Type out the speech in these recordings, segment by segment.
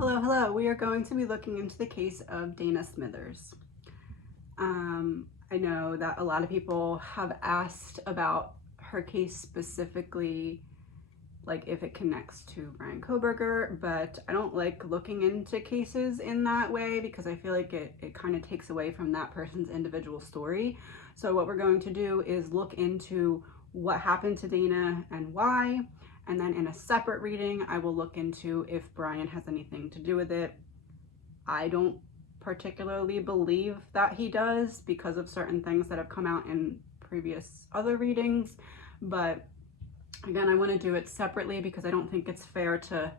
Hello, hello. We are going to be looking into the case of Dana Smithers. I know that a lot of people have asked about her case specifically, like if it connects to Bryan Kohberger, but I don't like looking into cases in that way because I feel like it kind of takes away from that person's individual story. So what we're going to do is look into what happened to Dana and why, and then in a separate reading, I will look into if Bryan has anything to do with it. I don't particularly believe that he does because of certain things that have come out in previous other readings, but again, I want to do it separately because I don't think it's fair to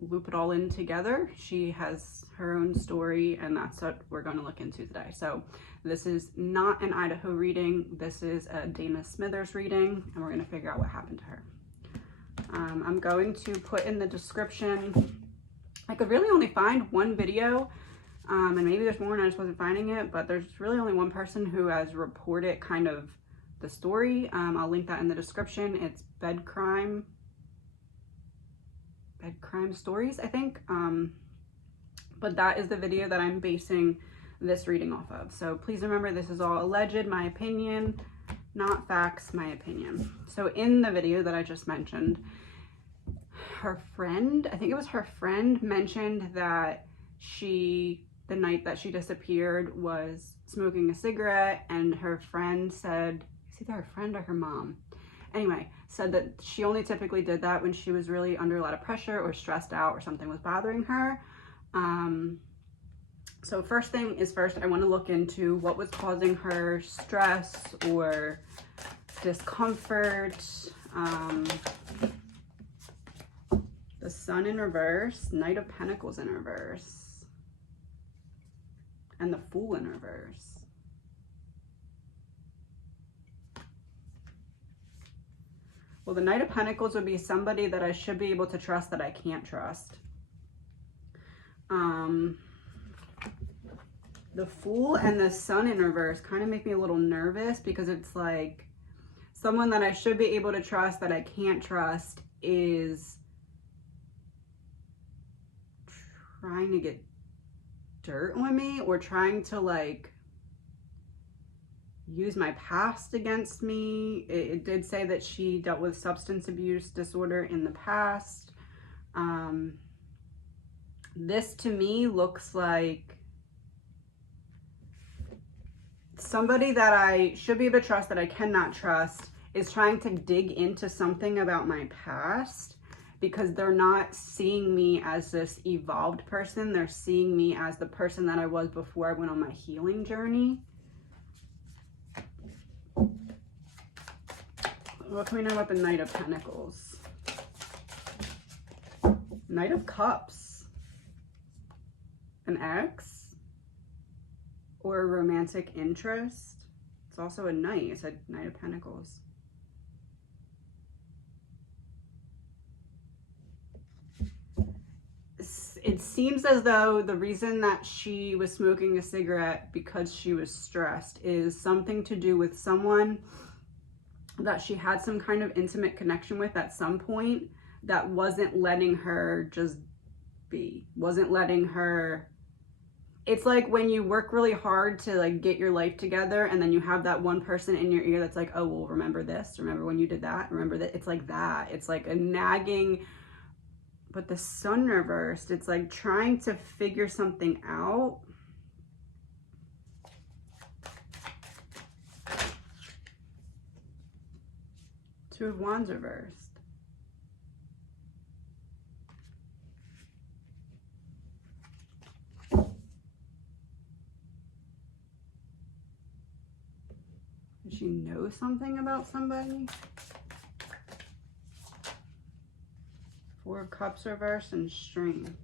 loop it all in together. She has her own story, and that's what we're going to look into today. So this is not an Idaho reading. This is a Dana Smithers reading, and we're going to figure out what happened to her. I'm going to put in the description, I could really only find one video, and maybe there's more and I just wasn't finding it, but there's really only one person who has reported kind of the story. I'll link that in the description. It's Bed Crime Stories, I think. But that is the video that I'm basing this reading off of. So please remember, this is all alleged, my opinion, not facts, my opinion. So in the video that I just mentioned, her friend, I think it was her friend, mentioned that she, the night that she disappeared, was smoking a cigarette, and her friend said, it's either her friend or her mom, anyway, said that she only typically did that when she was really under a lot of pressure or stressed out or something was bothering her. So first thing is first, I want to look into what was causing her stress or discomfort. The Sun in reverse, Knight of Pentacles in reverse, and the Fool in reverse. Well, the Knight of Pentacles would be somebody that I should be able to trust that I can't trust. The Fool and the Sun in reverse kind of make me a little nervous because it's like someone that I should be able to trust that I can't trust is trying to get dirt on me or trying to like use my past against me. It did say that she dealt with substance abuse disorder in the past. This to me looks like somebody that I should be able to trust that I cannot trust is trying to dig into something about my past because they're not seeing me as this evolved person. They're seeing me as the person that I was before I went on my healing journey. What can we know about the Knight of Pentacles? Knight of Cups. An ex? Or a romantic interest? It's also a knight. It said Knight of Pentacles. It seems as though the reason that she was smoking a cigarette because she was stressed is something to do with someone that she had some kind of intimate connection with at some point that wasn't letting her just be, wasn't letting her. It's like when you work really hard to like get your life together and then you have that one person in your ear that's like, oh, well, remember this, remember when you did that, remember that. It's like that. It's like a nagging. But the Sun reversed, it's like trying to figure something out. Two of Wands reversed. Does she know something about somebody? Four of Cups reversed and String.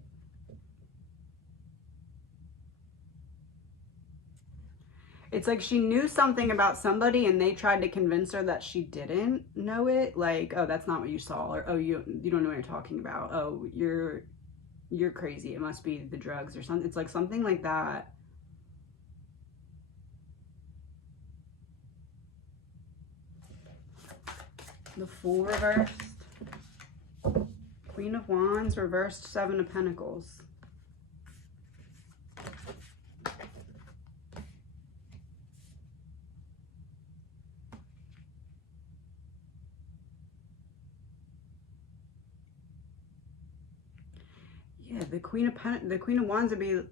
It's like she knew something about somebody and they tried to convince her that she didn't know it. Like, oh, that's not what you saw. Or, oh, you don't know what you're talking about. Oh, you're crazy. It must be the drugs or something. It's like something like that. The Fool reversed. Queen of Wands, reversed 7 of Pentacles. Yeah, the Queen of Wands would be,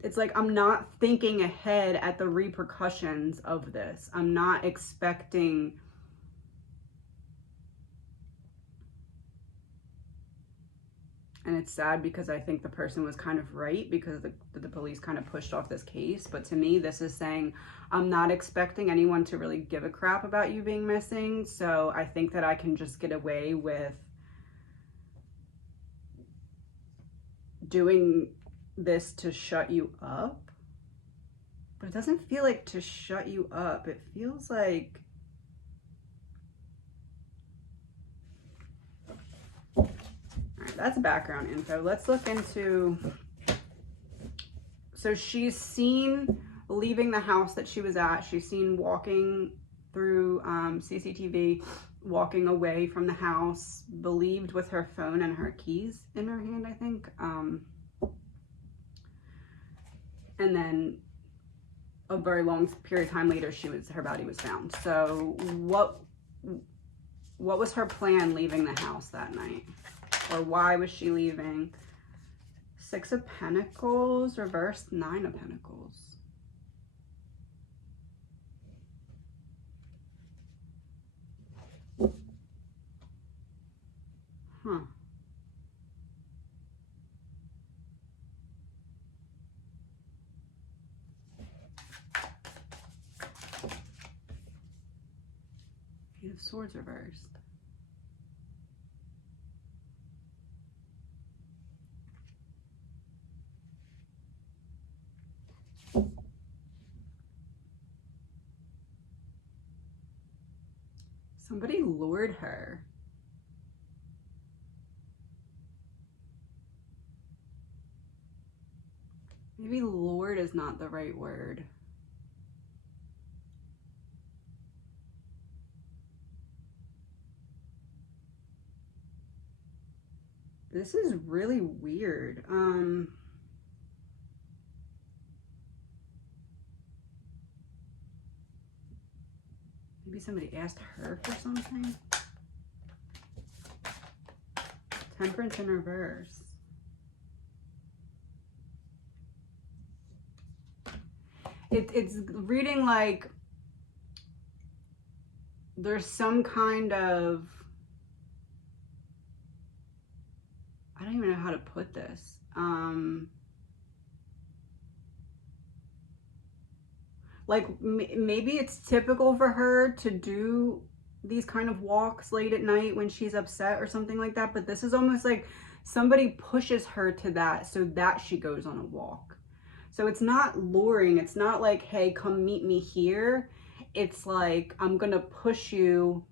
it's like I'm not thinking ahead at the repercussions of this. I'm not expecting, and it's sad because I think the person was kind of right because the police kind of pushed off this case. But to me, this is saying I'm not expecting anyone to really give a crap about you being missing. So I think that I can just get away with doing this to shut you up. But it doesn't feel like to shut you up. It feels like, all right, that's background info. Let's look into, so she's seen leaving the house that she was at. She's seen walking through CCTV, walking away from the house, believed with her phone and her keys in her hand, I think. And then a very long period of time later, her body was found. So what was her plan leaving the house that night? Or why was she leaving? 6 of Pentacles, reversed 9 of Pentacles. Huh. Eight of Swords reversed. Somebody lured her. Maybe lured is not the right word. This is really weird. Maybe somebody asked her for something. Temperance in reverse. It's reading like there's some kind of, I don't even know how to put this. Like maybe it's typical for her to do these kind of walks late at night when she's upset or something like that. But this is almost like somebody pushes her to that so that she goes on a walk. So it's not luring. It's not like, hey, come meet me here. It's like, I'm going to push you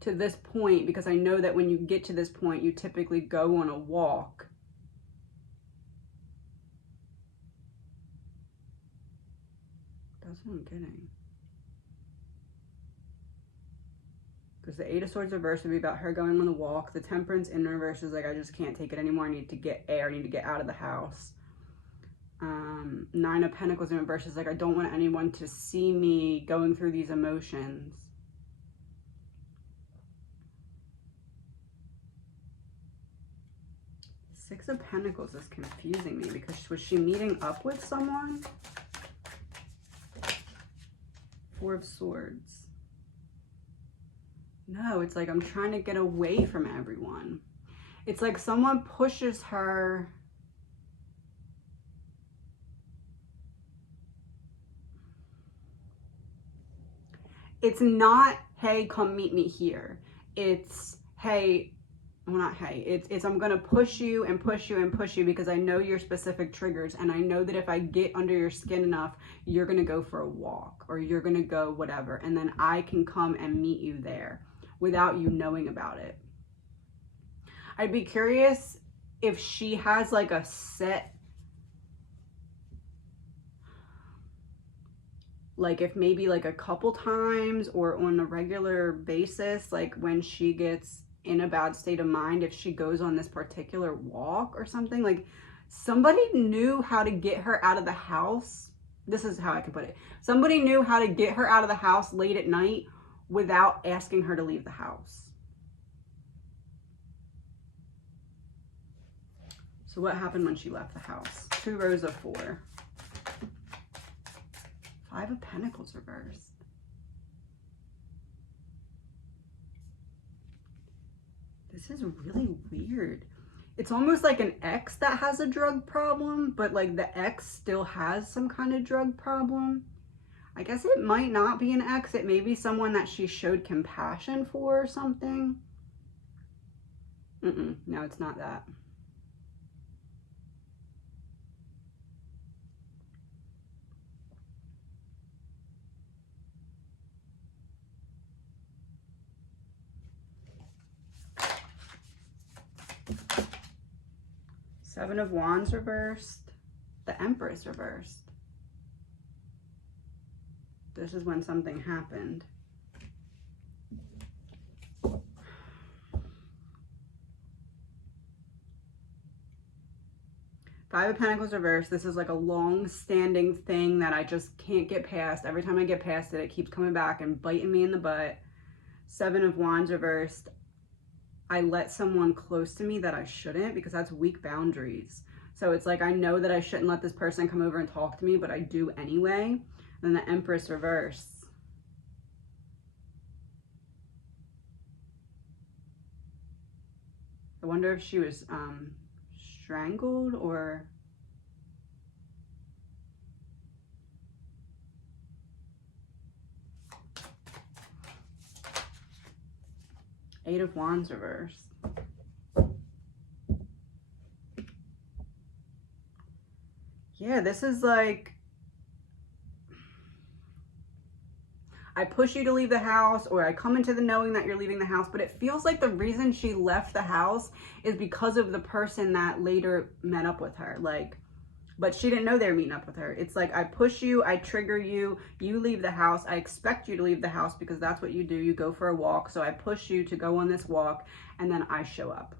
to this point because I know that when you get to this point, you typically go on a walk. That's what I'm getting. Because the 8 of Swords reverse would be about her going on the walk. The Temperance in reverse is like, I just can't take it anymore. I need to get air. I need to get out of the house. 9 of Pentacles in reverse is like, I don't want anyone to see me going through these emotions. Six of Pentacles is confusing me because was she meeting up with someone? 4 of Swords. No, it's like I'm trying to get away from everyone. It's like someone pushes her. It's not, hey, come meet me here. It's, hey, well, not hey, it's I'm gonna push you and push you and push you because I know your specific triggers and I know that if I get under your skin enough, you're gonna go for a walk or you're gonna go whatever, and then I can come and meet you there without you knowing about it. I'd be curious if she has like a set, like if maybe like a couple times or on a regular basis, like when she gets in a bad state of mind if she goes on this particular walk or something. Like, somebody knew how to get her out of the house. This is how I can put it. Somebody knew how to get her out of the house late at night without asking her to leave the house. So what happened when she left the house? 2 rows of 4. 5 of Pentacles reversed. This is really weird. It's almost like an ex that has a drug problem, but like the ex still has some kind of drug problem. I guess it might not be an ex. It may be someone that she showed compassion for or something. No, it's not that. Seven of Wands reversed. The Empress reversed. This is when something happened. Five of Pentacles reversed. This is like a long-standing thing that I just can't get past. Every time I get past it, it keeps coming back and biting me in the butt. Seven of Wands reversed. I let someone close to me that I shouldn't, because that's weak boundaries. So it's like, I know that I shouldn't let this person come over and talk to me, but I do anyway. And then the Empress reverse. I wonder if she was strangled or... Eight of Wands reversed. Yeah, this is like, I push you to leave the house, or I come into the knowing that you're leaving the house, but it feels like the reason she left the house is because of the person that later met up with her. Like, but she didn't know they were meeting up with her. It's like, I push you, I trigger you, you leave the house. I expect you to leave the house because that's what you do. You go for a walk. So I push you to go on this walk, and then I show up.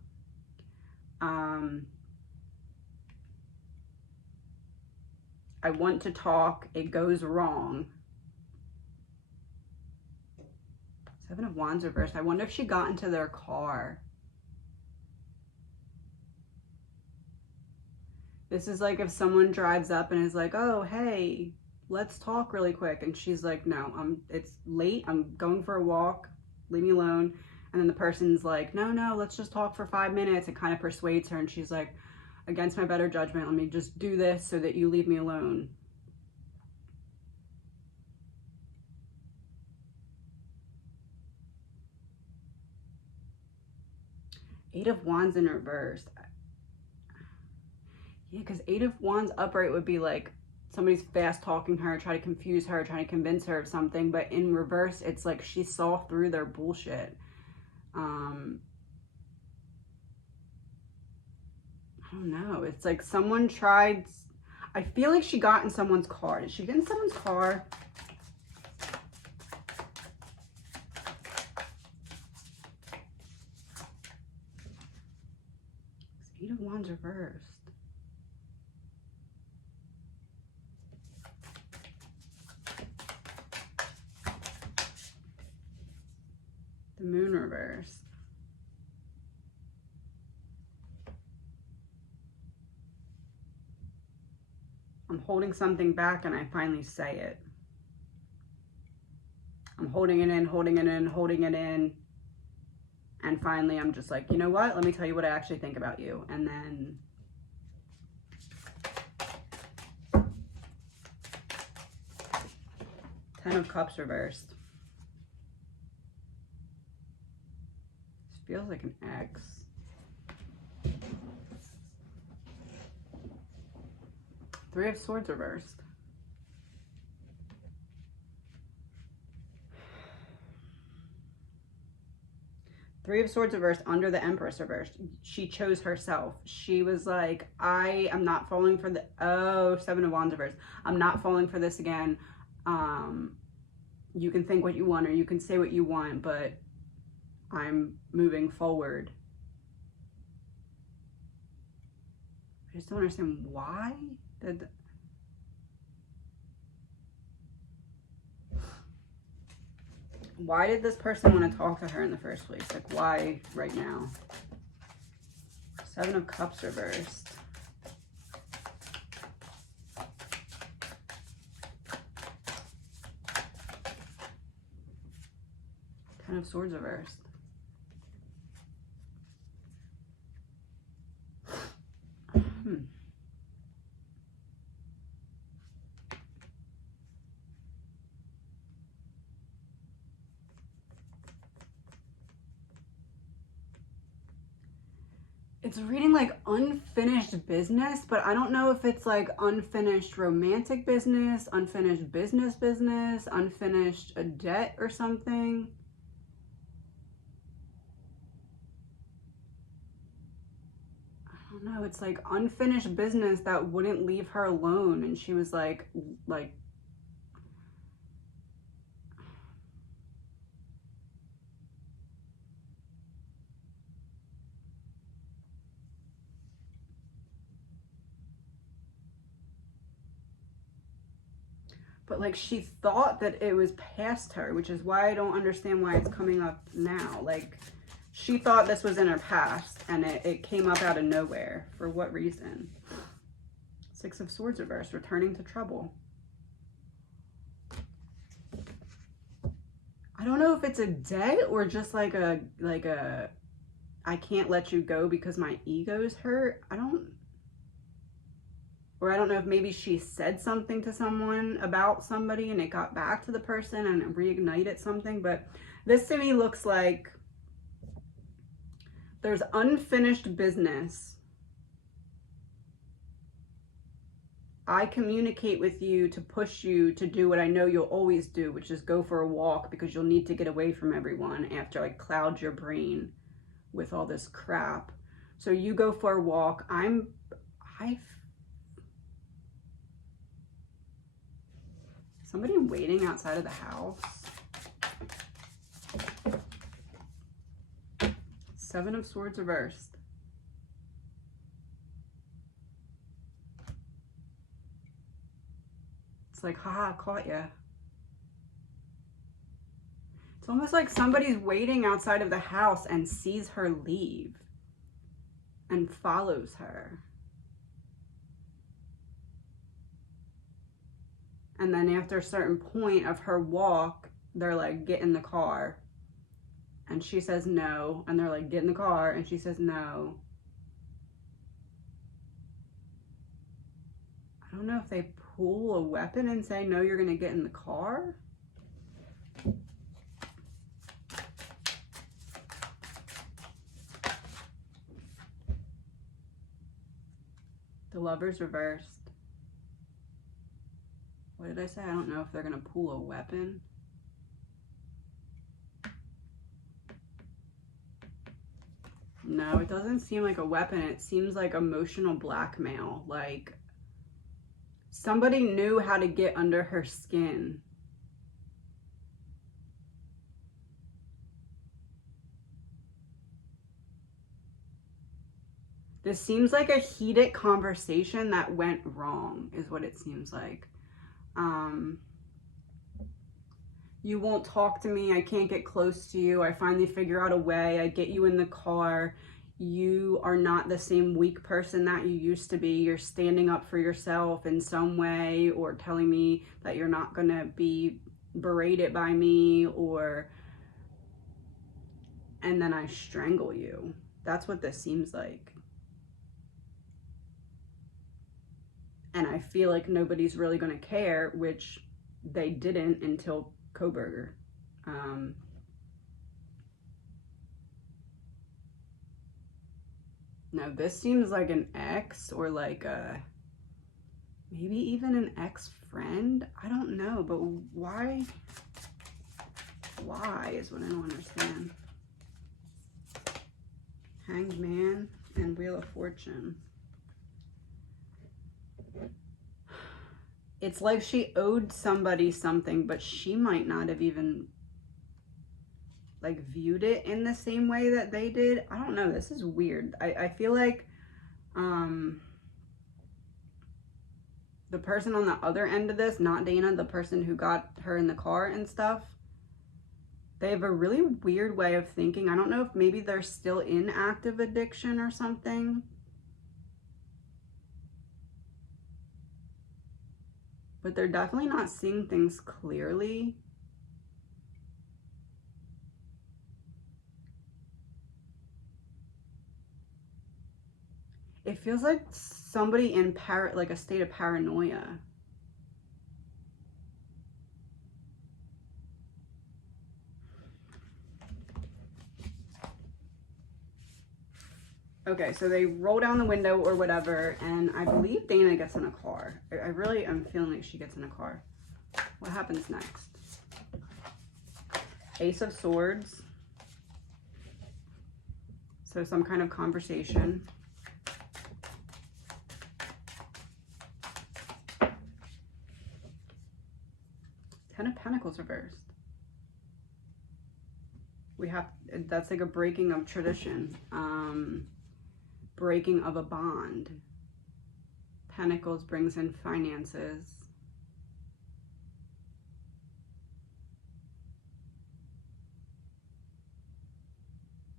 I want to talk. It goes wrong. Seven of Wands reversed. I wonder if she got into their car. This is like if someone drives up and is like, oh, hey, let's talk really quick. And she's like, no, it's late. I'm going for a walk. Leave me alone. And then the person's like, no, let's just talk for 5 minutes. It kind of persuades her. And she's like, against my better judgment, let me just do this so that you leave me alone. Eight of Wands in reverse. Yeah, because Eight of Wands upright would be like somebody's fast talking her, try to confuse her, trying to convince her of something. But in reverse, it's like she saw through their bullshit. I don't know. It's like someone tried. I feel like she got in someone's car. Did she get in someone's car? Eight of Wands reversed. The Moon reversed. I'm holding something back and I finally say it. I'm holding it in, holding it in, holding it in. And finally I'm just like, you know what? Let me tell you what I actually think about you. And then Ten of Cups reversed. Feels like an X. Three of Swords reversed. Three of Swords reversed under the Empress reversed. She chose herself. She was like, I am not falling for the, oh, Seven of Wands reversed. I'm not falling for this again. You can think what you want or you can say what you want, but I'm moving forward. I just don't understand why. Why did this person want to talk to her in the first place? Like, why right now? Seven of Cups reversed. Ten of Swords reversed. It's reading like unfinished business, but I don't know if it's like unfinished romantic business, unfinished business, unfinished a debt or something. I don't know. It's like unfinished business that wouldn't leave her alone. And she was like, but like she thought that it was past her, which is why I don't understand why it's coming up now. Like she thought this was in her past and it came up out of nowhere. For what reason? Six of Swords reversed, returning to trouble. I don't know if it's a debt or just like a I can't let you go because my ego's hurt. I don't know if maybe she said something to someone about somebody and it got back to the person and it reignited something. But this to me looks like there's unfinished business. I communicate with you to push you to do what I know you'll always do, which is go for a walk because you'll need to get away from everyone after I cloud your brain with all this crap. So you go for a walk. Somebody waiting outside of the house. Seven of Swords reversed. It's like, haha, caught ya. It's almost like somebody's waiting outside of the house and sees her leave and follows her. And then after a certain point of her walk, they're like, get in the car. And she says no. And they're like, get in the car. And she says no. I don't know if they pull a weapon and say, no, you're going to get in the car. The Lovers reversed. What did I say? I don't know if they're going to pull a weapon. No, it doesn't seem like a weapon. It seems like emotional blackmail. Like somebody knew how to get under her skin. This seems like a heated conversation that went wrong, is what it seems like. You won't talk to me. I can't get close to you. I finally figure out a way. I get you in the car. You are not the same weak person that you used to be. You're standing up for yourself in some way, or telling me that you're not going to be berated by me, and then I strangle you. That's what this seems like. And I feel like nobody's really going to care, which they didn't until Koberger. No, this seems like an ex, or like maybe even an ex-friend. I don't know, but why? Why is what I don't understand. Hanged Man and Wheel of Fortune. It's like she owed somebody something, but she might not have even, like viewed it in the same way that they did. I don't know, this is weird. I feel like the person on the other end of this, not Dana, the person who got her in the car and stuff, they have a really weird way of thinking. I don't know if maybe they're still in active addiction or something. But they're definitely not seeing things clearly. It feels like somebody in like a state of paranoia. Okay, so they roll down the window or whatever, and I believe Dana gets in a car. I really am feeling like she gets in a car. What happens next? Ace of Swords. So some kind of conversation. Ten of Pentacles reversed. We have, that's like a breaking of tradition. Breaking of a bond. Pentacles brings in finances.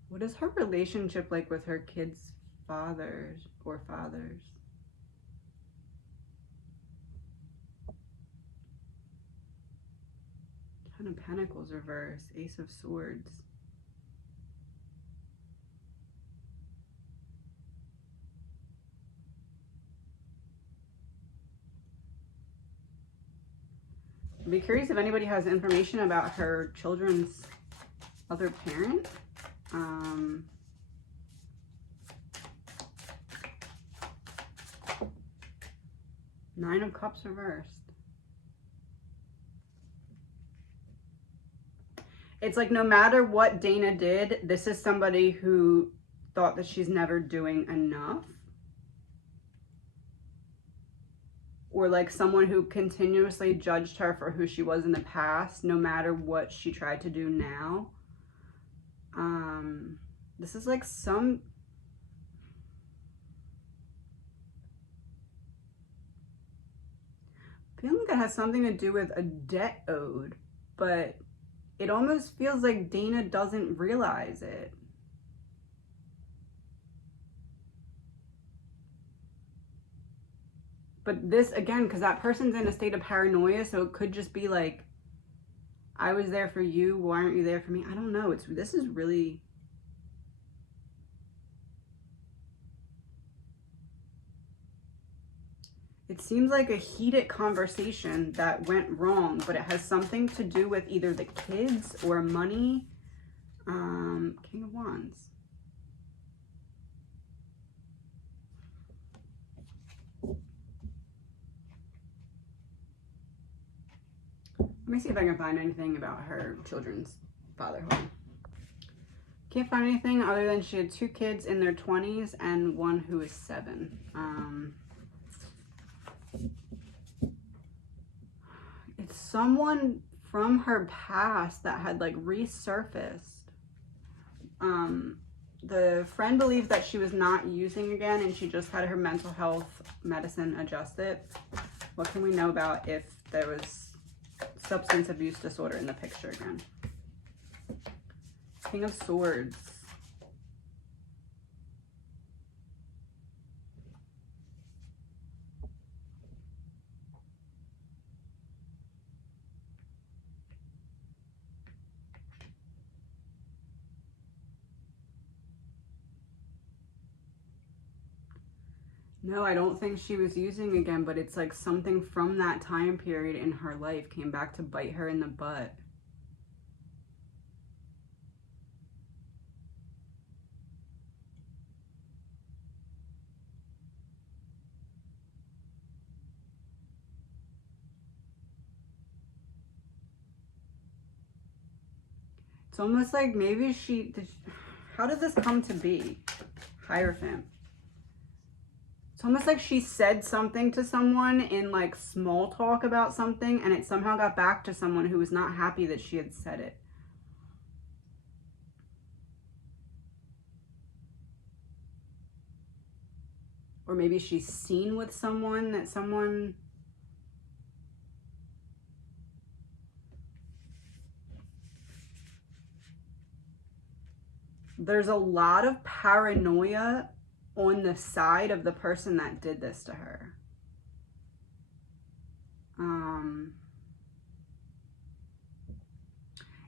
What is her relationship like with her kids' fathers or fathers? Ten of Pentacles reverse, Ace of Swords. I'd be curious if anybody has information about her children's other parent. Nine of Cups reversed. It's like no matter what Dana did, this is somebody who thought that she's never doing enough. Or like someone who continuously judged her for who she was in the past, no matter what she tried to do now. This is like some... feeling that has something to do with a debt owed, but it almost feels like Dana doesn't realize it. But this, again, because that person's in a state of paranoia, so it could just be like, I was there for you, why aren't you there for me? I don't know. This is really... It seems like a heated conversation that went wrong, but it has something to do with either the kids or money. King of Wands. Let me see if I can find anything about her children's fatherhood. Can't find anything other than she had 2 kids in their 20s and 1 who is 7. It's someone from her past that had like resurfaced. The friend believes that she was not using again and she just had her mental health medicine adjusted. What can we know about if there was substance abuse disorder in the picture again? King of Swords. No, I don't think she was using again, but it's like something from that time period in her life came back to bite her in the butt. It's almost like maybe how did this come to be? Hierophant. It's almost like she said something to someone in like small talk about something and it somehow got back to someone who was not happy that she had said it. Or maybe she's seen with someone that someone... There's a lot of paranoia on the side of the person that did this to her.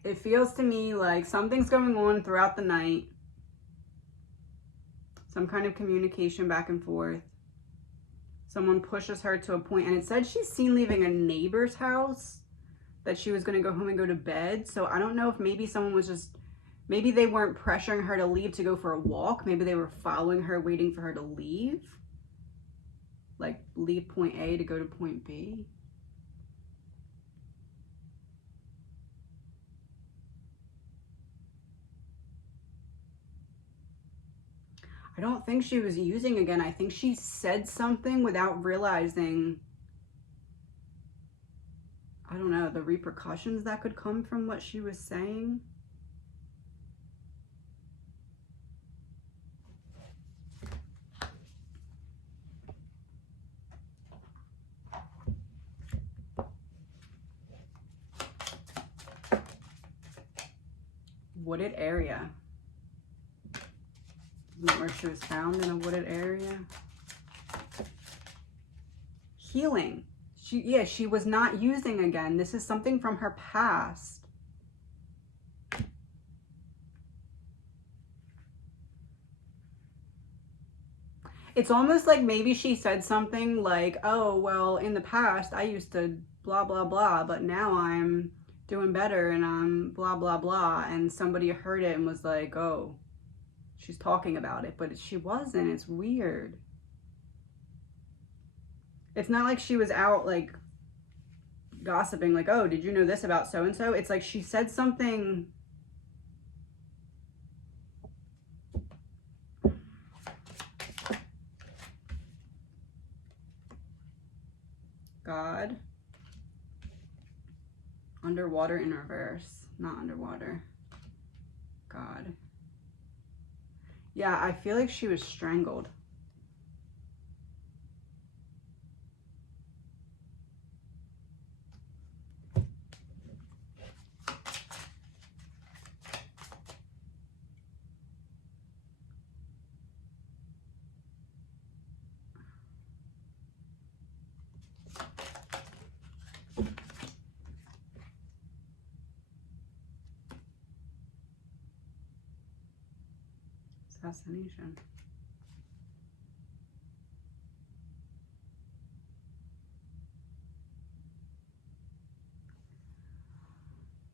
It feels to me like something's going on throughout the night. Some kind of communication back and forth. Someone pushes her to a point, and it said she's seen leaving a neighbor's house, that she was going to go home and go to bed. So I don't know if maybe someone was just, maybe they weren't pressuring her to leave to go for a walk. Maybe they were following her, waiting for her to leave. Like leave point A to go to point B. I don't think she was using again. I think she said something without realizing, I don't know, the repercussions that could come from what she was saying. Wooded area. Where she was found in a wooded area. Healing. She was not using again. This is something from her past. It's almost like maybe she said something like, oh, well, in the past I used to blah, blah, blah, but now I'm doing better and I'm blah, blah, blah. And somebody heard it and was like, oh, she's talking about it, but she wasn't. It's weird. It's not like she was out like gossiping, like, oh, did you know this about so-and-so? It's like she said something. God. Underwater in reverse. Not underwater. God. Yeah, I feel like she was strangled. Assassination.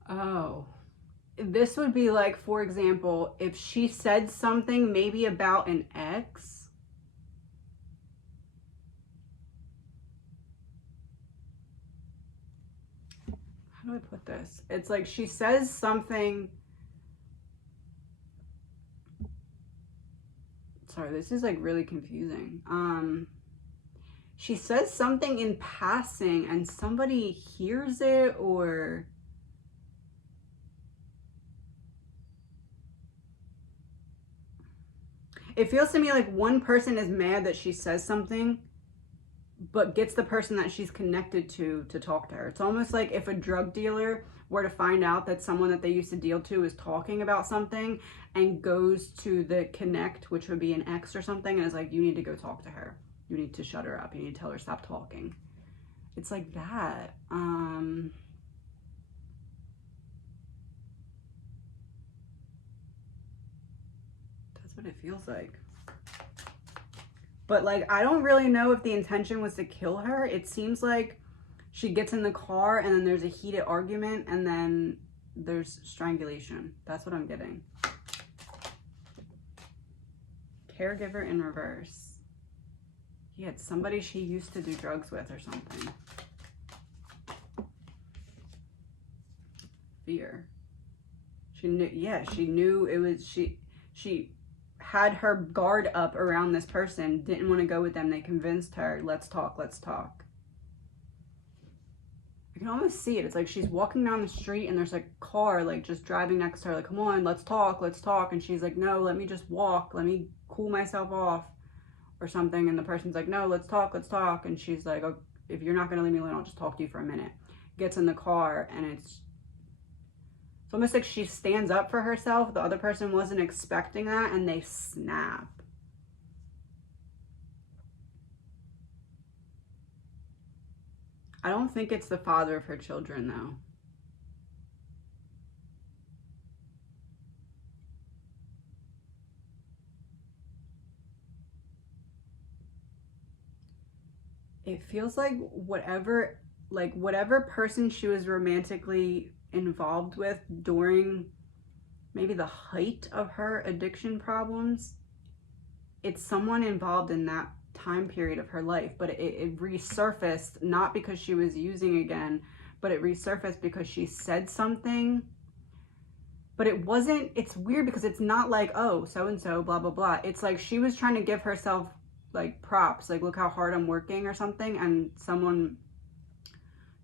Oh, this would be like, for example, if she said something maybe about an ex. How do I put this? It's like she says something. Sorry, this is like really confusing. She says something in passing and somebody hears it, or it feels to me like one person is mad that she says something, but gets the person that she's connected to talk to her. It's almost like if a drug dealer were to find out that someone that they used to deal to is talking about something and goes to the connect, which would be an ex or something, and is like, you need to go talk to her. You need to shut her up. You need to tell her stop talking. It's like that. That's what it feels like. But like, I don't really know if the intention was to kill her. It seems like she gets in the car and then there's a heated argument and then there's strangulation. That's what I'm getting. Caregiver in reverse. Yeah, it's somebody she used to do drugs with or something. Fear. She knew, yeah, she knew it was, she had her guard up around this person, didn't want to go with them. They convinced her, let's talk, let's talk. I can almost see it. It's like she's walking down the street and there's a car like just driving next to her, like, come on, let's talk, let's talk. And she's like, no, let me just walk. Let me cool myself off. or something, and the person's like, no, let's talk, and she's like, oh, if you're not going to leave me alone, I'll just talk to you for a minute. Gets in the car, and it's almost like she stands up for herself. The other person wasn't expecting that, and they snap. I don't think it's the father of her children, though. It feels like whatever person she was romantically involved with during maybe the height of her addiction problems, it's someone involved in that time period of her life, but it resurfaced, not because she was using again, but it resurfaced because she said something. But it wasn't, it's weird because it's not like, oh, so-and-so, blah, blah, blah. It's like she was trying to give herself like props, like, look how hard I'm working or something, and someone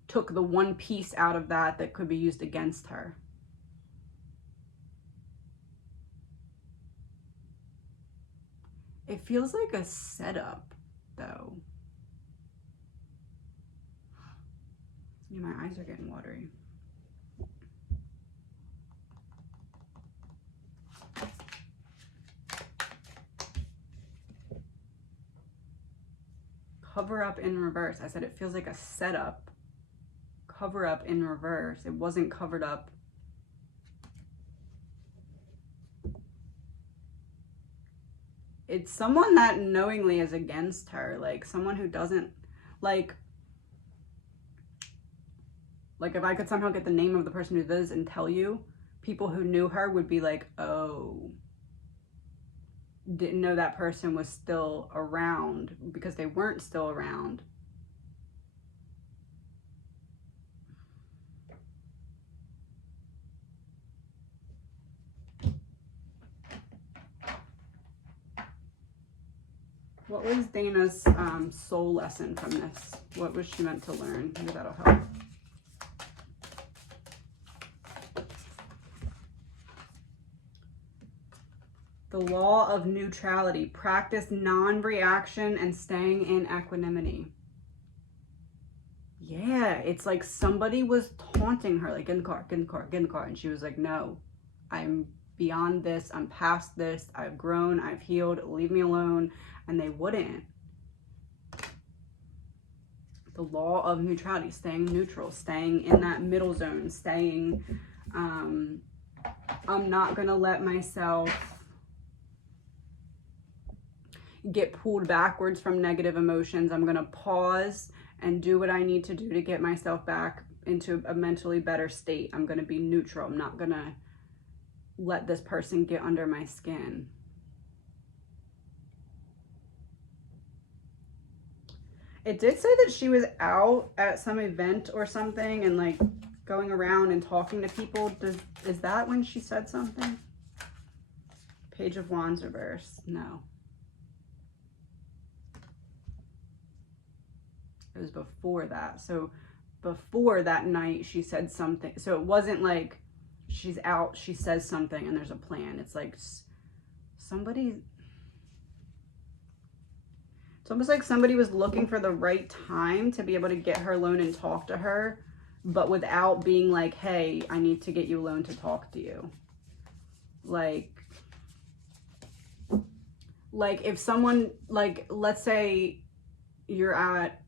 took the one piece out of that that could be used against her. It feels like a setup, though. Yeah, my eyes are getting watery. Cover up in reverse. I said it feels like a setup. Cover up in reverse. It wasn't covered up. It's someone that knowingly is against her, like someone who doesn't, like if I could somehow get the name of the person who does and tell you, people who knew her would be like, oh, didn't know that person was still around because they weren't still around. What was Dana's soul lesson from this? What was she meant to learn? Maybe that'll help. The law of neutrality. Practice non-reaction and staying in equanimity. Yeah, it's like somebody was taunting her, like, get in the car, get in the car, get in the car. And she was like, no, I'm beyond this. I'm past this. I've grown. I've healed. Leave me alone. And they wouldn't. The law of neutrality, staying neutral, staying in that middle zone, staying, I'm not going to let myself get pulled backwards from negative emotions. I'm going to pause and do what I need to do to get myself back into a mentally better state. I'm going to be neutral. I'm not going to let this person get under my skin. It did say that she was out at some event or something and like going around and talking to people. Is that when she said something? Page of Wands reverse. No. It was before that. So before that night, she said something. So it wasn't like she's out, she says something and there's a plan. It's like somebody... It's almost like somebody was looking for the right time to be able to get her alone and talk to her, but without being like, hey, I need to get you alone to talk to you. Like if someone, like, let's say you're at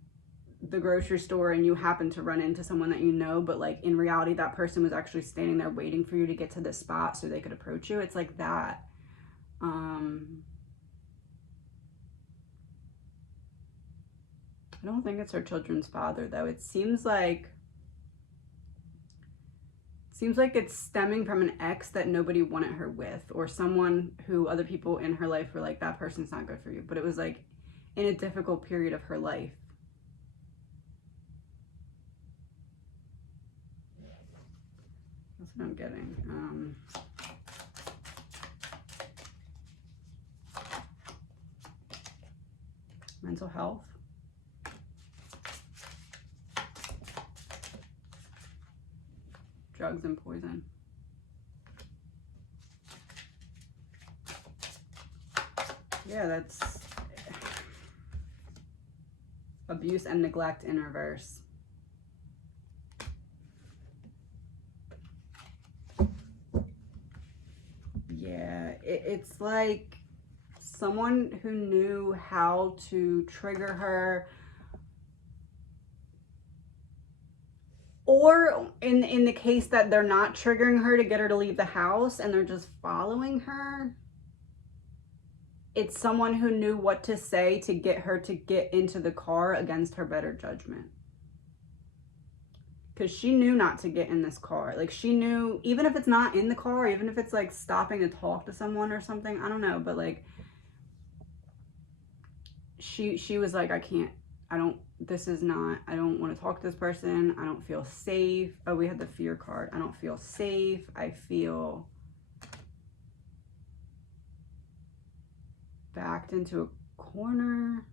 the grocery store and you happen to run into someone that you know, but like in reality, that person was actually standing there waiting for you to get to this spot so they could approach you. It's like that. I don't think it's her children's father, though. It seems like it's stemming from an ex that nobody wanted her with, or someone who other people in her life were like, that person's not good for you. But it was like in a difficult period of her life. That's what I'm getting. Mental health. Drugs and poison. Yeah, Abuse and neglect in reverse. Yeah, it's like someone who knew how to trigger her, or in the case that they're not triggering her to get her to leave the house and they're just following her, it's someone who knew what to say to get her to get into the car against her better judgment. Because she knew not to get in this car. Like, she knew, even if it's not in the car, even if it's like stopping to talk to someone or something, I don't know, but like, she was like, I don't want to talk to this person. I don't feel safe. Oh, we had the fear card. I don't feel safe. I feel backed into a corner.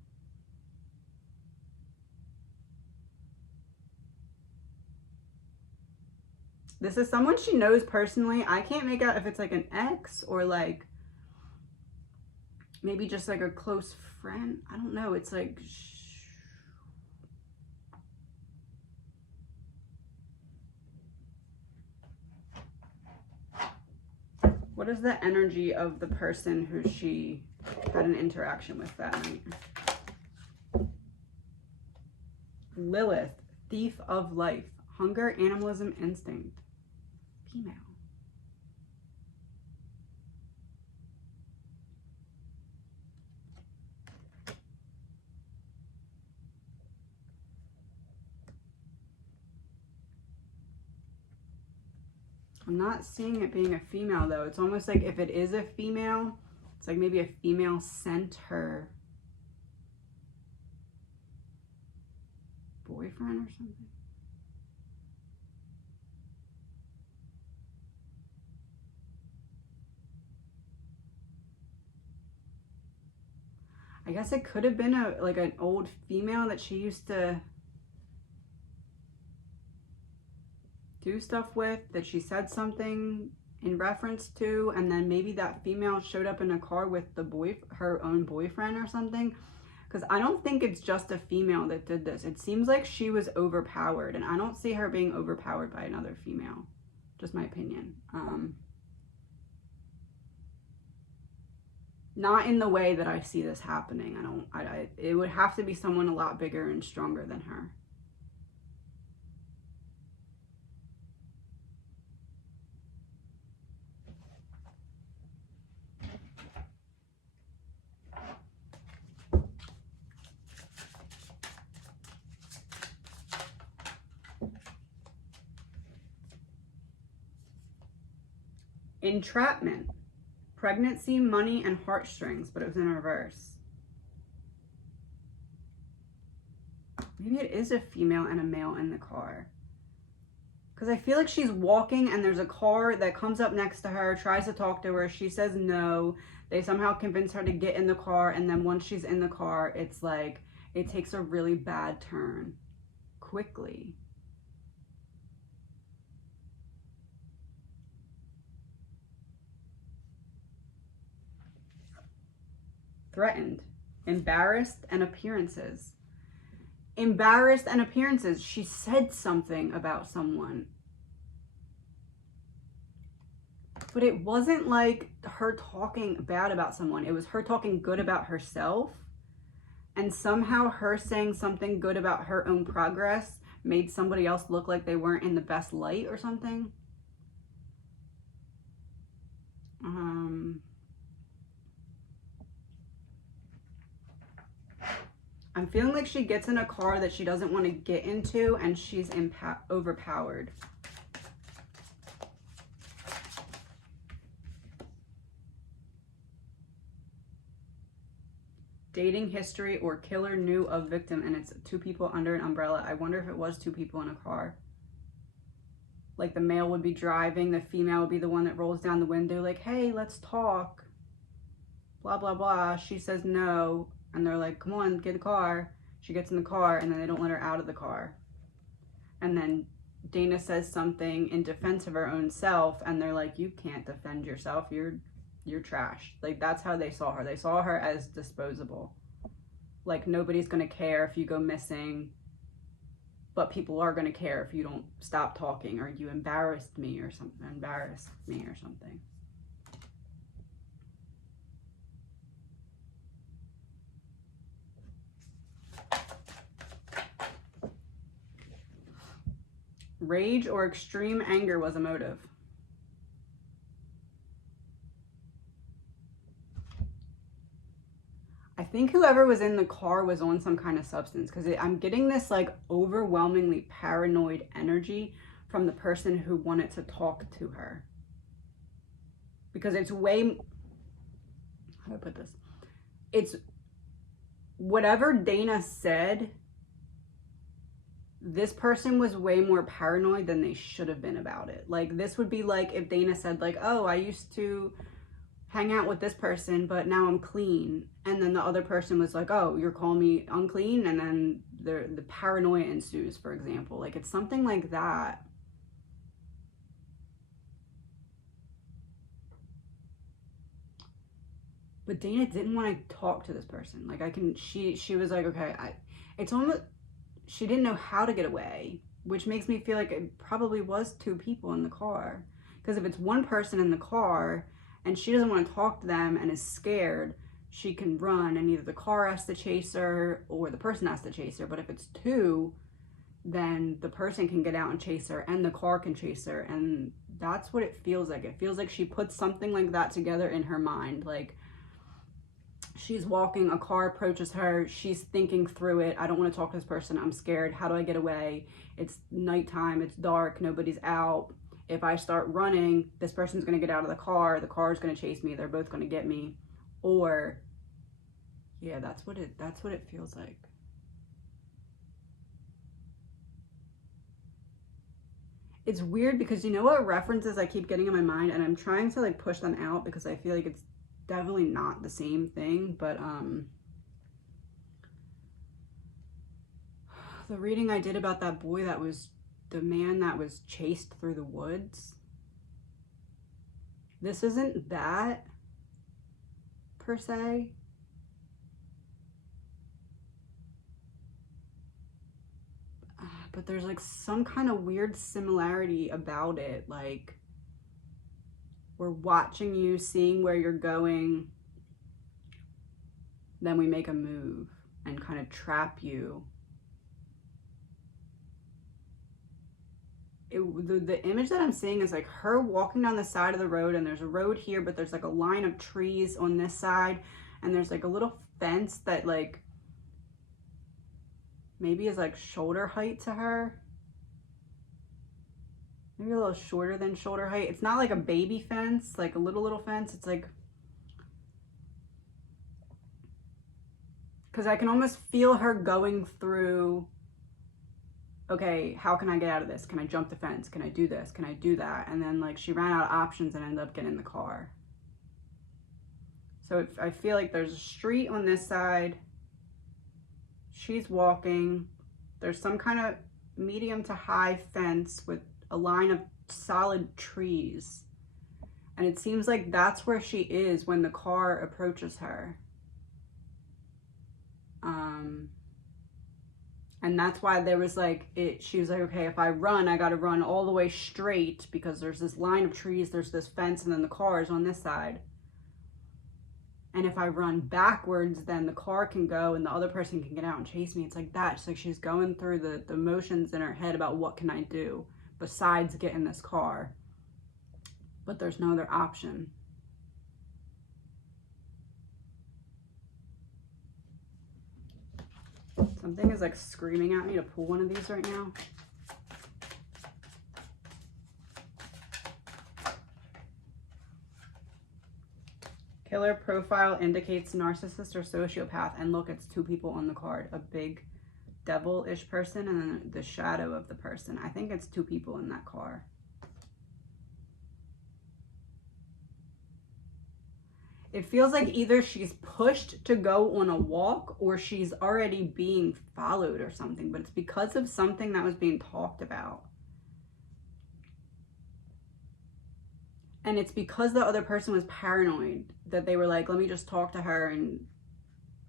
This is someone she knows personally. I can't make out if it's like an ex or like maybe just like a close friend. I don't know. It's like what is the energy of the person who she had an interaction with that night? Lilith, thief of life, hunger, animalism, instinct. Female. I'm not seeing it being a female though. It's almost like if it is a female, it's like maybe a female sent her boyfriend or something. I guess it could have been like an old female that she used to do stuff with, that she said something in reference to, and then maybe that female showed up in a car with her own boyfriend or something. Because I don't think it's just a female that did this. It seems like she was overpowered, and I don't see her being overpowered by another female. Just my opinion. Not in the way that I see this happening. It would have to be someone a lot bigger and stronger than her. Entrapment. Pregnancy, money, and heartstrings, but it was in reverse. Maybe it is a female and a male in the car. Because I feel like she's walking and there's a car that comes up next to her, tries to talk to her. She says no. They somehow convince her to get in the car. And then once she's in the car, it's like it takes a really bad turn quickly. Threatened. Embarrassed and appearances. Embarrassed and appearances. She said something about someone. But it wasn't like her talking bad about someone. It was her talking good about herself. And somehow her saying something good about her own progress made somebody else look like they weren't in the best light or something. I'm feeling like she gets in a car that she doesn't want to get into and she's overpowered. Dating history or killer knew of victim, and it's 2 people under an umbrella. I wonder if it was 2 people in a car. Like the male would be driving, the female would be the one that rolls down the window like, hey, let's talk. Blah, blah, blah. She says no. And they're like, come on, get in the car. She gets in the car, and then they don't let her out of the car. And then Dana says something in defense of her own self, and they're like, you can't defend yourself. You're trash. Like, that's how they saw her. They saw her as disposable. like nobody's going to care if you go missing, but people are going to care if you don't stop talking, or you embarrassed me or something. Rage or extreme anger was a motive. I think whoever was in the car was on some kind of substance, because I'm getting this like overwhelmingly paranoid energy from the person who wanted to talk to her. Because it's way, how do I put this? It's whatever Dana said, this person was way more paranoid than they should have been about it. Like, this would be like if Dana said like, oh, I used to hang out with this person, but now I'm clean. And then the other person was like, oh, you're calling me unclean? And then the paranoia ensues, for example. Like, it's something like that. But Dana didn't want to talk to this person. Like, she was like, okay, it's almost, she didn't know how to get away, which makes me feel like it probably was two people in the car. Because if it's one person in the car and she doesn't want to talk to them and is scared, she can run, and either the car has to chase her or the person has to chase her. But if it's two, then the person can get out and chase her and the car can chase her. And that's what it feels like. It feels like she put something like that together in her mind. Like, she's walking, a car approaches her, she's thinking through it. I don't want to talk to this person. I'm scared. How do I get away? It's nighttime. It's dark. Nobody's out. If I start running, this person's going to get out of the car is going to chase me. They're both going to get me. Or, yeah, that's what it feels like. It's weird because you know what references I keep getting in my mind, and I'm trying to like push them out because I feel like it's definitely not the same thing. But the reading I did about that boy, that was the man that was chased through the woods. This isn't that per se. But there's like some kind of weird similarity about it. Like, we're watching you, seeing where you're going, then we make a move and kind of trap you. The image that I'm seeing is like her walking down the side of the road, and there's a road here, but there's like a line of trees on this side, and there's like a little fence that like maybe is like shoulder height to her. Maybe a little shorter than shoulder height. It's not like a baby fence, like a little fence. It's like, because I can almost feel her going through, okay, how can I get out of this? Can I jump the fence? Can I do this? Can I do that? And then like she ran out of options and ended up getting in the car. So I feel like there's a street on this side. She's walking. There's some kind of medium to high fence with a line of solid trees. And it seems like that's where she is when the car approaches her. And that's why there was like, she was like, okay, if I run, I got to run all the way straight because there's this line of trees, there's this fence, and then the car is on this side. And if I run backwards, then the car can go and the other person can get out and chase me. It's like that. It's like she's going through the motions in her head about what can I do besides get in this car. But there's no other option. Something is like screaming at me to pull one of these right now. Killer profile indicates narcissist or sociopath. And look, it's two people on the card. A big devil-ish person and then the shadow of the person. I think it's two people in that car. It feels like either she's pushed to go on a walk or she's already being followed or something, but it's because of something that was being talked about. And it's because the other person was paranoid that they were like, let me just talk to her and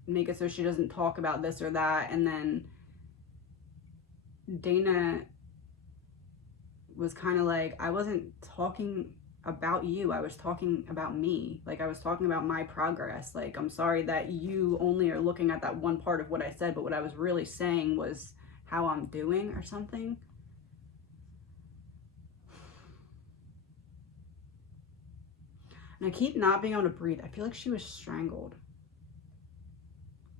make it so she doesn't talk about this or that. And then Dana was kind of like, I wasn't talking about you, I was talking about me. Like, I was talking about my progress. Like, I'm sorry that you only are looking at that one part of what I said, but what I was really saying was how I'm doing or something. And I keep not being able to breathe. I feel like she was strangled.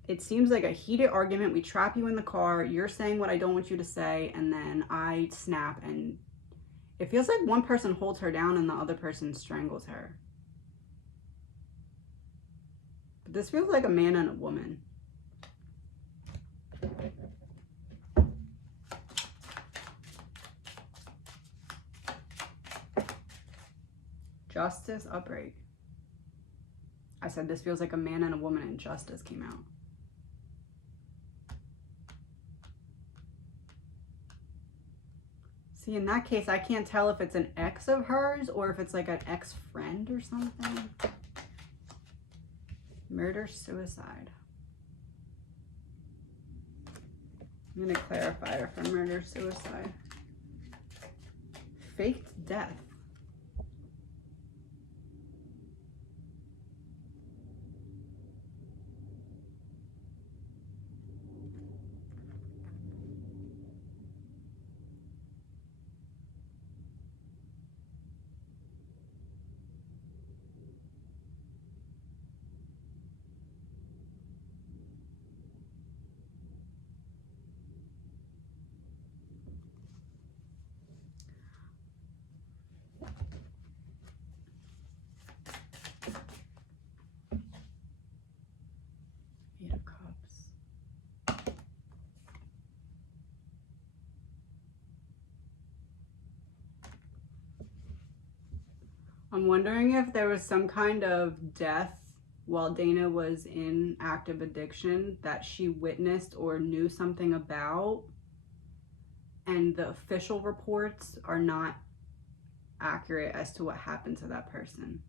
It seems like a heated argument. We trap you in the car. You're saying what I don't want you to say. And then I snap, and it feels like one person holds her down and the other person strangles her. But this feels like a man and a woman. Justice, upright. I said this feels like a man and a woman, and justice came out. See, in that case, I can't tell if it's an ex of hers or if it's like an ex-friend or something. Murder, suicide. I'm going to clarify her for murder, suicide. Faked death. I'm wondering if there was some kind of death while Dana was in active addiction that she witnessed or knew something about, and the official reports are not accurate as to what happened to that person.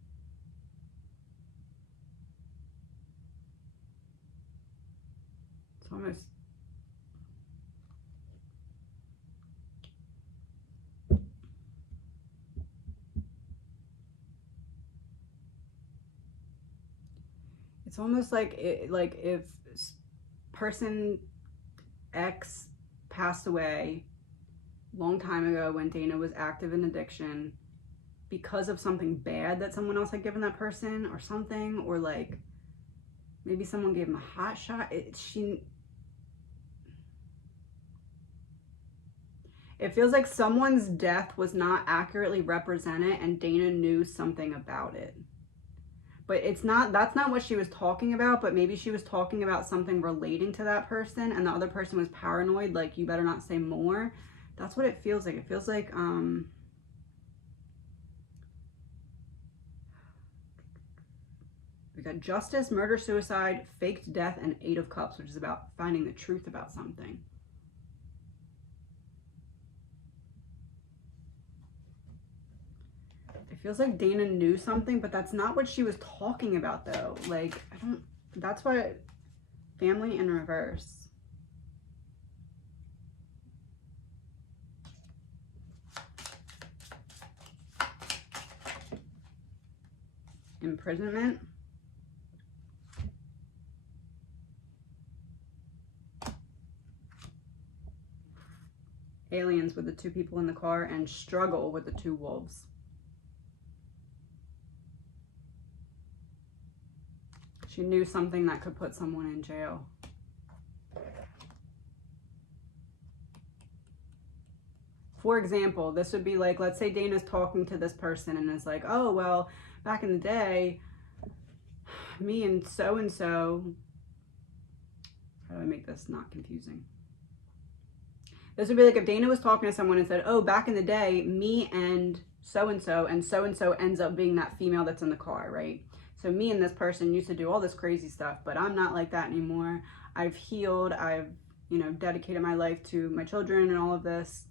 It's almost... It's almost like if person X passed away a long time ago when Dana was active in addiction because of something bad that someone else had given that person or something, or like maybe someone gave him a hot shot. It feels like someone's death was not accurately represented and Dana knew something about it. But that's not what she was talking about, but maybe she was talking about something relating to that person and the other person was paranoid, like, you better not say more. That's what it feels like. It feels like, we got justice, murder, suicide, faked death, and 8 of Cups, which is about finding the truth about something. It feels like Dana knew something, but that's not what she was talking about, though. Like, that's what... Family in reverse. Imprisonment. Aliens with the 2 people in the car, and struggle with the 2 wolves. She knew something that could put someone in jail. For example, this would be like, let's say Dana's talking to this person and is like, oh, well, back in the day, me and so-and-so, how do I make this not confusing? This would be like if Dana was talking to someone and said, oh, back in the day, me and so-and-so ends up being that female that's in the car, right? So me and this person used to do all this crazy stuff, but I'm not like that anymore. I've healed. I've, dedicated my life to my children and all of this.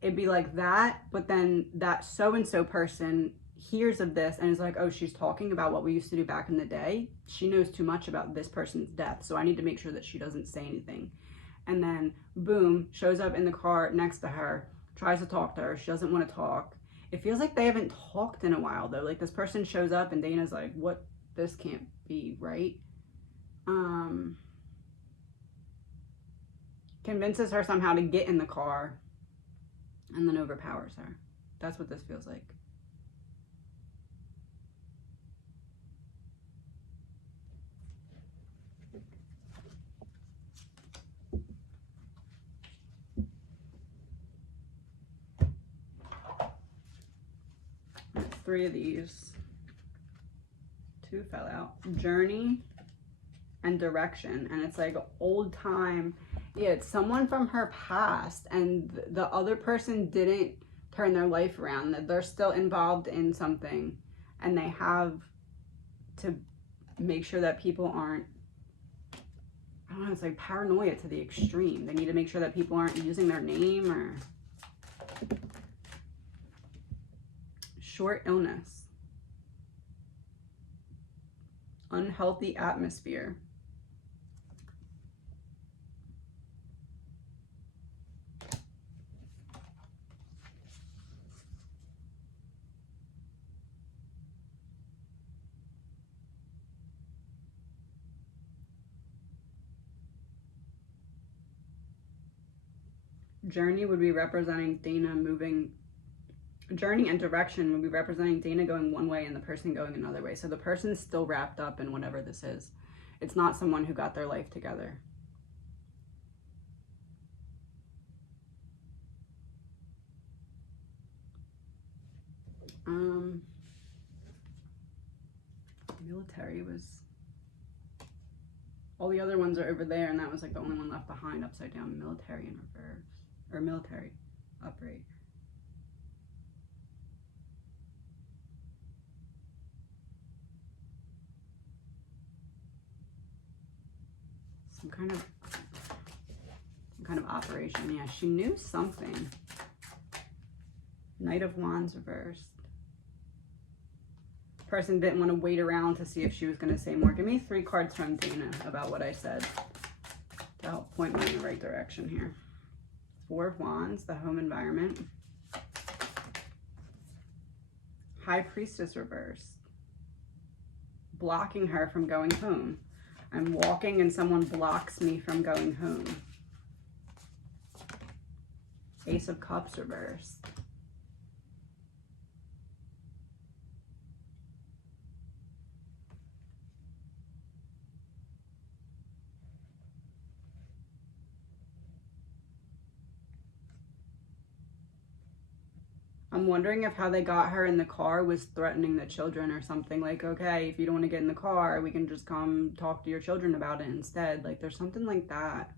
It'd be like that, but then that so-and-so person hears of this and is like, oh, she's talking about what we used to do back in the day. She knows too much about this person's death, so I need to make sure that she doesn't say anything. And then, boom, shows up in the car next to her, tries to talk to her. She doesn't want to talk. It feels like they haven't talked in a while, though. Like, this person shows up and Dana's like, what? This can't be, right? Convinces her somehow to get in the car and then overpowers her. That's what this feels like. Three of these. Two fell out. Journey and direction. And it's like old time. Yeah, it's someone from her past, and the other person didn't turn their life around. That they're still involved in something, and they have to make sure that people aren't, I don't know, it's like paranoia to the extreme. They need to make sure that people aren't using their name. Or short illness, unhealthy atmosphere, journey would be representing Dana moving. Journey and direction would be representing Dana going one way and the person going another way. So the person's still wrapped up in whatever this is. It's not someone who got their life together. Military was, all the other ones are over there, and that was like the only one left behind upside down. Military in reverse, or military upright. Some kind of operation. Yeah, she knew something. Knight of Wands reversed. Person didn't want to wait around to see if she was going to say more. Give me 3 cards from Dana about what I said to help point me in the right direction here. 4 of Wands, the home environment. High Priestess reversed. Blocking her from going home. I'm walking and someone blocks me from going home. Ace of Cups reversed. I'm wondering if how they got her in the car was threatening the children or something. Like, okay, if you don't want to get in the car, we can just come talk to your children about it instead. Like, there's something like that.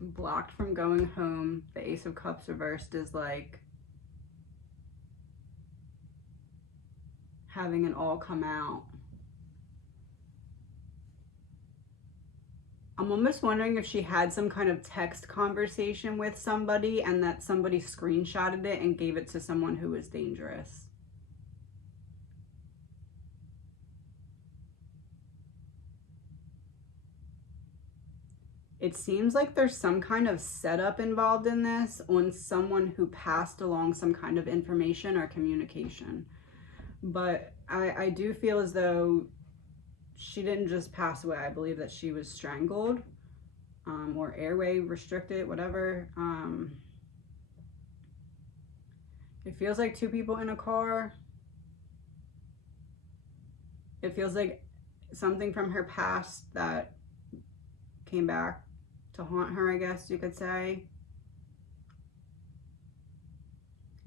Blocked from going home. The Ace of Cups reversed is like having it all come out. I'm almost wondering if she had some kind of text conversation with somebody and that somebody screenshotted it and gave it to someone who was dangerous. It seems like there's some kind of setup involved in this on someone who passed along some kind of information or communication. But I do feel as though she didn't just pass away. I believe that she was strangled or airway restricted, whatever. It feels like 2 people in a car. It feels like something from her past that came back to haunt her, I guess you could say.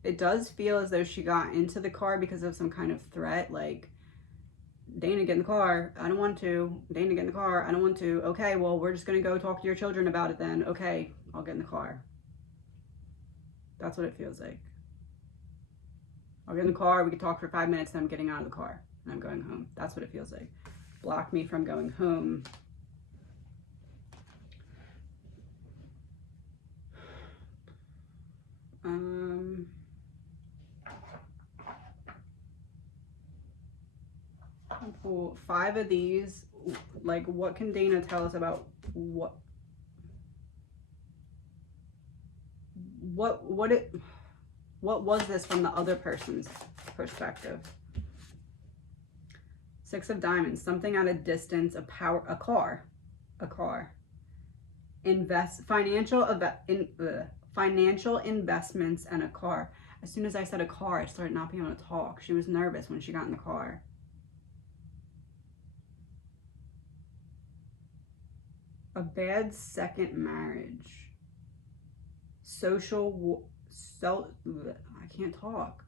It does feel as though she got into the car because of some kind of threat, like, Dana, get in the car. I don't want to. Dana, get in the car. I don't want to. Okay, well, we're just going to go talk to your children about it then. Okay, I'll get in the car. That's what it feels like. I'll get in the car, we can talk for 5 minutes, then I'm getting out of the car and I'm going home. That's what it feels like. Block me from going home. I'll pull 5 of these. Like, what can Dana tell us about what was this from the other person's perspective? 6 of Diamonds, something at a distance, a car. Financial investments and a car. As soon as I said a car, I started not being able to talk. She was nervous when she got in the car. A bad second marriage. I can't talk.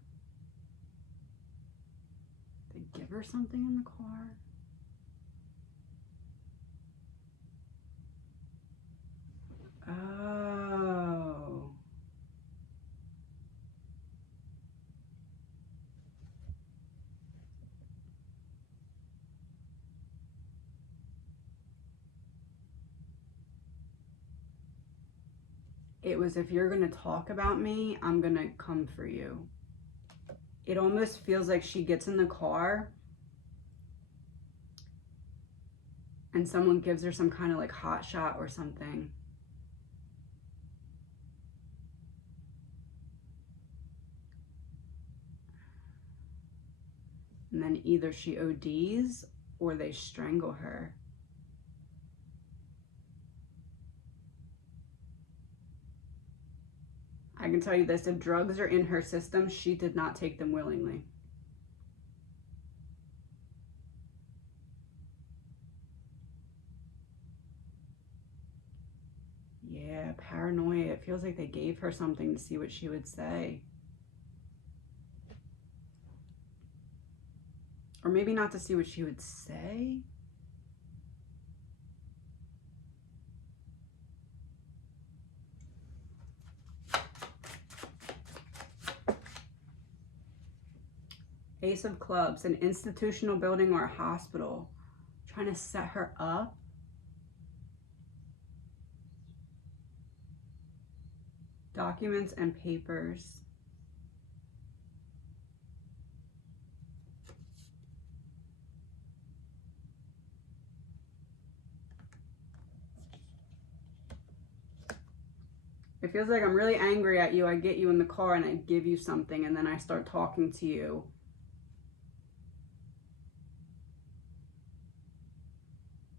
They give her something in the car. Oh. It was, if you're going to talk about me, I'm going to come for you. It almost feels like she gets in the car and someone gives her some kind of like hot shot or something. And then either she ODs or they strangle her. I can tell you this, if drugs are in her system, she did not take them willingly. Yeah, paranoia. It feels like they gave her something to see what she would say. Or maybe not to see what she would say. Ace of Clubs, an institutional building or a hospital. Trying to set her up. Documents and papers. It feels like I'm really angry at you. I get you in the car and I give you something and then I start talking to you.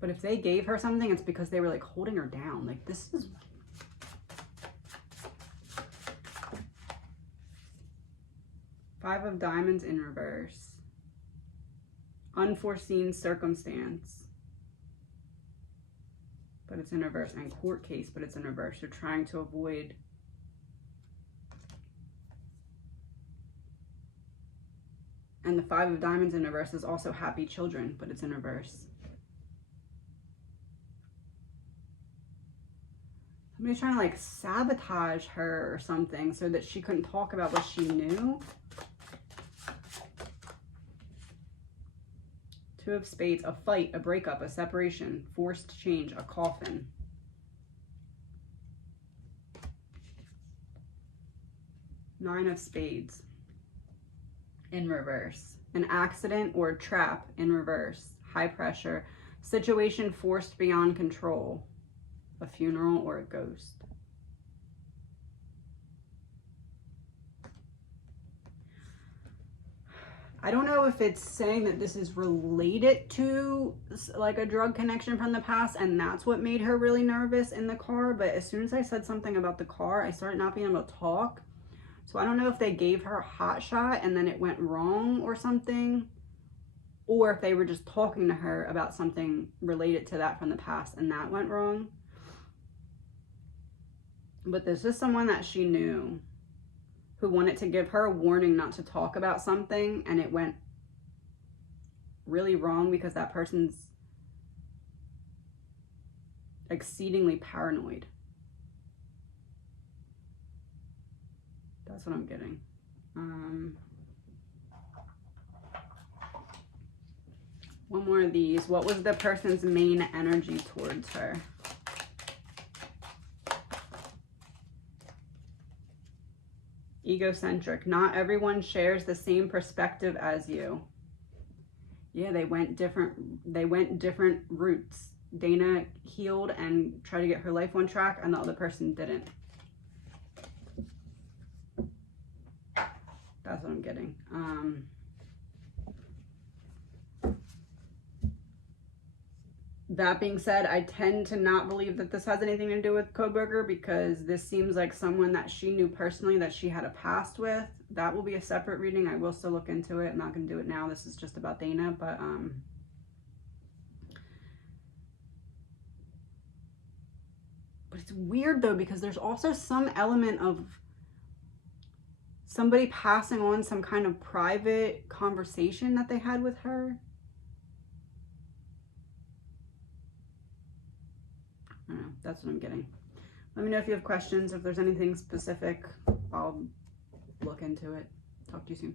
But if they gave her something, it's because they were like holding her down. Like, this is... Five of Diamonds in reverse. Unforeseen circumstance. But it's in reverse. And court case, but it's in reverse. You're trying to avoid... And the Five of Diamonds in reverse is also happy children, but it's in reverse. Somebody's trying to like sabotage her or something so that she couldn't talk about what she knew. Two of Spades, a fight, a breakup, a separation, forced change, a coffin. Nine of Spades in reverse. An accident or a trap in reverse. High pressure. Situation forced beyond control. A funeral or a ghost. I don't know if it's saying that this is related to like a drug connection from the past and that's what made her really nervous in the car, but as soon as I said something about the car, I started not being able to talk. So I don't know if they gave her a hot shot and then it went wrong or something, or if they were just talking to her about something related to that from the past and that went wrong. But this is someone that she knew who wanted to give her a warning not to talk about something, and it went really wrong because that person's exceedingly paranoid. That's what I'm getting. One more of these. What was the person's main energy towards her? Egocentric. Not everyone shares the same perspective as you. Yeah, they went different routes. Dana healed and tried to get her life on track, and the other person didn't. That's what I'm getting. That being said, I tend to not believe that this has anything to do with co-broker, because this seems like someone that she knew personally that she had a past with. That will be a separate reading. I will still look into it. I'm not going to do it now. This is just about Dana, but it's weird though, because there's also some element of somebody passing on some kind of private conversation that they had with her. I don't know. That's what I'm getting. Let me know if you have questions. If there's anything specific, I'll look into it. Talk to you soon.